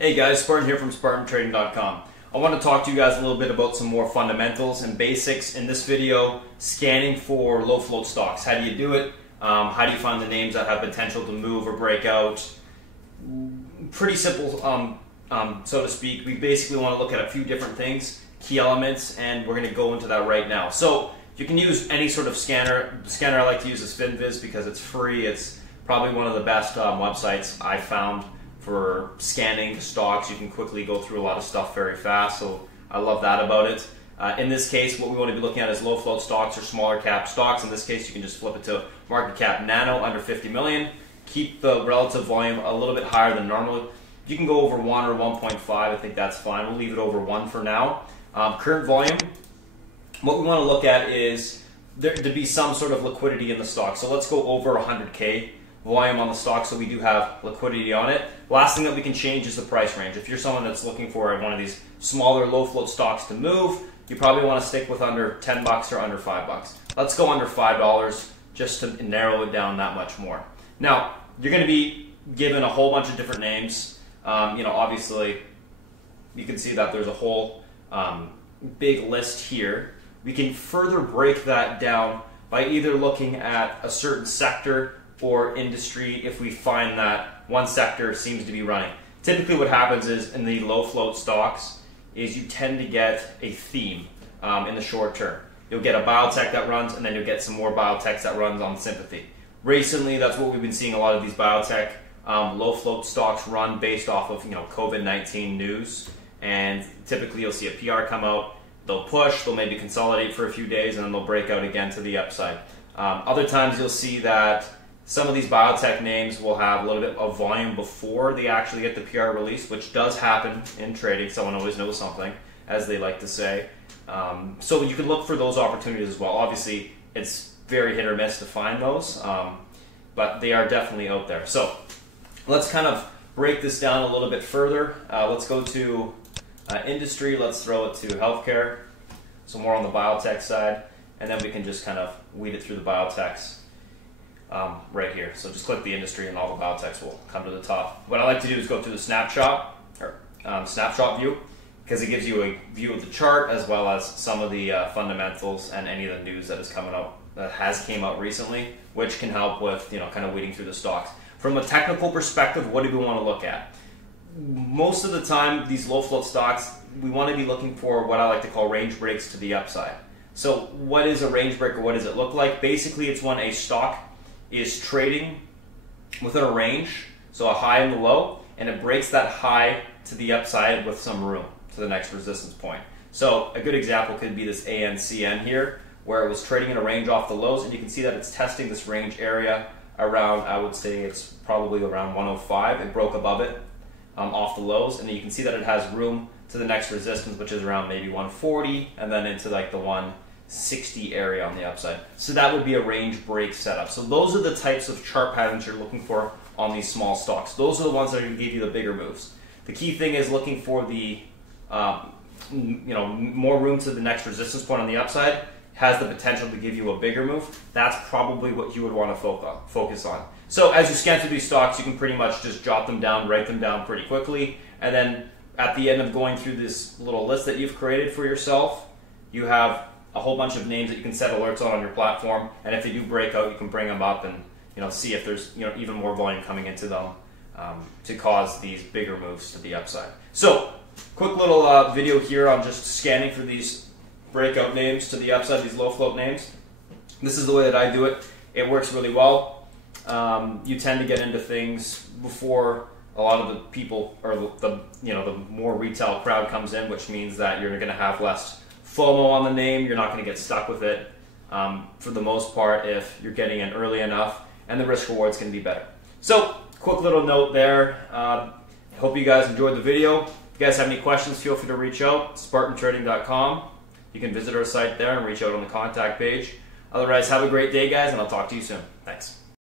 Hey guys, Spartan here from SpartanTrading.com. I want to talk to you guys a little bit about some more fundamentals and basics in this video, scanning for low float stocks. How do you do it? How do you find the names that have potential to move or break out? Pretty simple, so to speak. We basically want to look at a few different things, key elements, and we're going to go into that right now. So you can use any sort of scanner. The scanner I like to use is FinViz because it's free. It's probably one of the best websites I found for scanning stocks. You can quickly go through a lot of stuff very fast, so I love that about it. In this case, what we want to be looking at is low float stocks or smaller cap stocks. In this case, you can just flip it to market cap nano, under 50 million. Keep the relative volume a little bit higher than normal. You can go over 1 or 1.5, I think that's fine. We'll leave it over 1 for now. Current volume, what we want to look at is there to be some sort of liquidity in the stock. So let's go over 100K volume on the stock so we do have liquidity on it. Last thing that we can change is the price range. If you're someone that's looking for one of these smaller low float stocks to move, you probably want to stick with under 10 bucks or under 5 bucks. Let's go under $5 just to narrow it down that much more. Now, you're going to be given a whole bunch of different names. Obviously, you can see that there's a whole big list here. We can further break that down by either looking at a certain sector or industry if we find that one sector seems to be running. Typically what happens is in the low float stocks is you tend to get a theme in the short term. You'll get a biotech that runs, and then you'll get some more biotechs that runs on sympathy. Recently, that's what we've been seeing. A lot of these biotech low float stocks run based off of COVID-19 news, and typically you'll see a PR come out, they'll push, they'll maybe consolidate for a few days, and then they'll break out again to the upside. Other times you'll see that some of these biotech names will have a little bit of volume before they actually get the PR release, which does happen in trading. Someone always knows something, as they like to say. So you can look for those opportunities as well. Obviously, it's very hit or miss to find those, but they are definitely out there. So let's kind of break this down a little bit further. Let's go to industry. Let's throw it to healthcare, so more on the biotech side, and then we can just kind of weed it through the biotechs. Right here. So just click the industry and all the biotechs will come to the top. What I like to do is go through the snapshot view, because it gives you a view of the chart as well as some of the fundamentals and any of the news that has came out recently, which can help with kind of weeding through the stocks. From a technical perspective, what do we want to look at? Most of the time, these low float stocks, we want to be looking for what I like to call range breaks to the upside. So what is a range break, or what does it look like? Basically, it's when a stock is trading within a range, so a high and a low, and it breaks that high to the upside with some room to the next resistance point. So a good example could be this ANCN here, where it was trading in a range off the lows, and you can see that it's testing this range area around, I would say it's probably around 105. It broke above it off the lows, and then you can see that it has room to the next resistance, which is around maybe 140, and then into like the 160 area on the upside. So that would be a range break setup. So those are the types of chart patterns you're looking for on these small stocks. Those are the ones that are going to give you the bigger moves. The key thing is looking for the more room to the next resistance point on the upside, has the potential to give you a bigger move. That's probably what you would want to focus on. So as you scan through these stocks, you can pretty much just jot them down, write them down pretty quickly, and then at the end of going through this little list that you've created for yourself, you have a whole bunch of names that you can set alerts on your platform, and if they do break out, you can bring them up and see if there's even more volume coming into them to cause these bigger moves to the upside. So quick little video here on just scanning for these breakout names to the upside, these low float names. This is the way that I do it. It works really well. You tend to get into things before a lot of the people, or the more retail crowd comes in, which means that you're going to have less FOMO on the name. You're not going to get stuck with it for the most part if you're getting in early enough, and the risk reward is going to be better. So quick little note there. Hope you guys enjoyed the video. If you guys have any questions, feel free to reach out. SpartanTrading.com. You can visit our site there and reach out on the contact page. Otherwise, have a great day, guys, and I'll talk to you soon. Thanks.